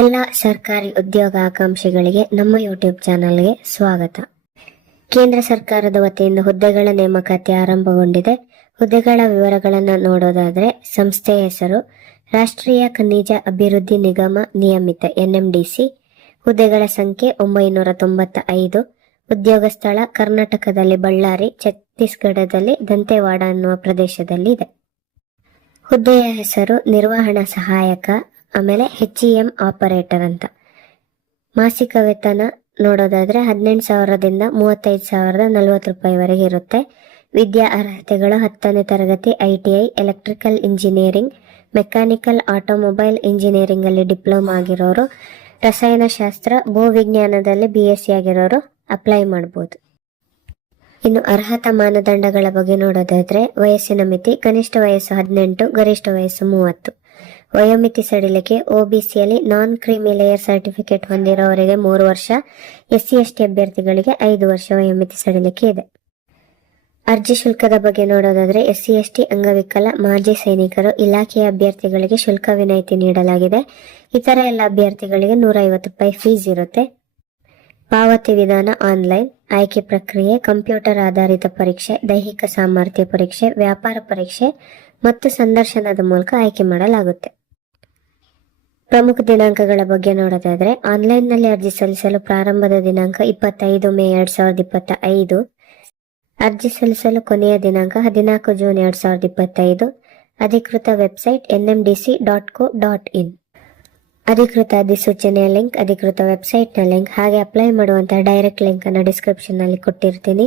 ಎಲ್ಲ ಸರ್ಕಾರಿ ಉದ್ಯೋಗ ಆಕಾಂಕ್ಷಿಗಳಿಗೆ ನಮ್ಮ ಯೂಟ್ಯೂಬ್ ಚಾನಲ್ಗೆ ಸ್ವಾಗತ. ಕೇಂದ್ರ ಸರ್ಕಾರದ ವತಿಯಿಂದ ಹುದ್ದೆಗಳ ನೇಮಕಾತಿ ಆರಂಭಗೊಂಡಿದೆ. ಹುದ್ದೆಗಳ ವಿವರಗಳನ್ನು ನೋಡೋದಾದರೆ ಸಂಸ್ಥೆಯ ಹೆಸರು ರಾಷ್ಟ್ರೀಯ ಖನಿಜ ಅಭಿವೃದ್ಧಿ ನಿಗಮ ನಿಯಮಿತ ಎನ್ಎಂಡಿಸಿ, ಹುದ್ದೆಗಳ ಸಂಖ್ಯೆ ಒಂಬೈನೂರ ತೊಂಬತ್ತ ಐದು ಉದ್ಯೋಗ ಸ್ಥಳ ಕರ್ನಾಟಕದಲ್ಲಿ ಬಳ್ಳಾರಿ, ಛತ್ತೀಸ್ಗಢದಲ್ಲಿ ದಂತೆವಾಡ ಅನ್ನುವ ಪ್ರದೇಶದಲ್ಲಿ ಇದೆ ಹುದ್ದೆಯ ಹೆಸರು ನಿರ್ವಹಣಾ ಸಹಾಯಕ ಆಮೇಲೆ ಹೆಚ್ ಇ ಎಂ ಆಪರೇಟರ್ ಅಂತ. ಮಾಸಿಕ ವೇತನ ನೋಡೋದಾದ್ರೆ ಹದಿನೆಂಟು ಸಾವಿರದಿಂದ ಮೂವತ್ತೈದು ಸಾವಿರದ ನಲವತ್ತು ರೂಪಾಯಿವರೆಗೆ ಇರುತ್ತೆ. ವಿದ್ಯಾ ಅರ್ಹತೆಗಳು ಹತ್ತನೇ ತರಗತಿ, I T I electrical engineering mechanical automobile engineering ಅಲ್ಲಿ ಡಿಪ್ಲೊಮಾ ಆಗಿರೋರು. ರಸಾಯನಶಾಸ್ತ್ರ, ಭೂವಿಜ್ಞಾನದಲ್ಲಿ ಬಿ ಎಸ್ ಸಿ ಆಗಿರೋರು ಅಪ್ಲೈ ಮಾಡ್ಬೋದು. ಇನ್ನು ಅರ್ಹತಾ ಮಾನದಂಡಗಳ ಬಗ್ಗೆ ನೋಡೋದಾದ್ರೆ ವಯಸ್ಸಿನ ಮಿತಿ, ಕನಿಷ್ಠ ವಯಸ್ಸು ಹದಿನೆಂಟು, ಗರಿಷ್ಠ ವಯಸ್ಸು ಮೂವತ್ತು. ವಯೋಮಿತಿ ಸಡಿಲಿಕೆ ಒಬಿಸಿಯಲ್ಲಿ ನಾನ್ ಕ್ರೀಮಿ ಲೇಯರ್ ಸರ್ಟಿಫಿಕೇಟ್ ಹೊಂದಿರೋವರಿಗೆ ಮೂರು ವರ್ಷ, ಎಸ್ ಸಿ ಎಸ್ ಟಿ ಅಭ್ಯರ್ಥಿಗಳಿಗೆ ಐದು ವರ್ಷ ವಯೋಮಿತಿ ಸಡಿಲಿಕೆ ಇದೆ. ಅರ್ಜಿ ಶುಲ್ಕದ ಬಗ್ಗೆ ನೋಡೋದಾದ್ರೆ, ಎಸ್ ಸಿ ಎಸ್ ಟಿ ಅಂಗವಿಕಲ ಮಾಜಿ ಸೈನಿಕರು ಇಲಾಖೆಯ ಅಭ್ಯರ್ಥಿಗಳಿಗೆ ಶುಲ್ಕ ವಿನಾಯಿತಿ ನೀಡಲಾಗಿದೆ. ಇತರ ಎಲ್ಲ ಅಭ್ಯರ್ಥಿಗಳಿಗೆ ನೂರ ಐವತ್ತು ರೂಪಾಯಿ ಫೀಸ್ ಇರುತ್ತೆ. ಪಾವತಿ ವಿಧಾನ ಆನ್ಲೈನ್ ಆಯ್ಕೆ ಪ್ರಕ್ರಿಯೆ ಕಂಪ್ಯೂಟರ್ ಆಧಾರಿತ ಪರೀಕ್ಷೆ, ದೈಹಿಕ ಸಾಮರ್ಥ್ಯ ಪರೀಕ್ಷೆ, ವ್ಯಾಪಾರ ಪರೀಕ್ಷೆ ಮತ್ತು ಸಂದರ್ಶನದ ಮೂಲಕ ಆಯ್ಕೆ ಮಾಡಲಾಗುತ್ತೆ. ಪ್ರಮುಖ ದಿನಾಂಕಗಳ ಬಗ್ಗೆ ನೋಡೋದಾದ್ರೆ, ಆನ್ಲೈನ್ನಲ್ಲಿ ಅರ್ಜಿ ಸಲ್ಲಿಸಲು ಪ್ರಾರಂಭದ ದಿನಾಂಕ ಇಪ್ಪತ್ತೈದು ಮೇ ಎರಡ್ ಸಾವಿರದ ಇಪ್ಪತ್ತ ಐದು ಅರ್ಜಿ ಸಲ್ಲಿಸಲು ಕೊನೆಯ ದಿನಾಂಕ ಹದಿನಾಲ್ಕು ಜೂನ್ ಎರಡ್ ಸಾವಿರದ ಇಪ್ಪತ್ತೈದು, ಅಧಿಕೃತ website N M D C dot co dot in. ಅಧಿಕೃತ ಅಧಿಸೂಚನೆಯ ಲಿಂಕ್, ಅಧಿಕೃತ ವೆಬ್ಸೈಟ್ನ ಲಿಂಕ್, ಹಾಗೆ ಅಪ್ಲೈ ಮಾಡುವಂತಹ ಡೈರೆಕ್ಟ್ ಲಿಂಕ್ ಅನ್ನು ಡಿಸ್ಕ್ರಿಪ್ಷನ್ನಲ್ಲಿ ಕೊಟ್ಟಿರ್ತೀನಿ.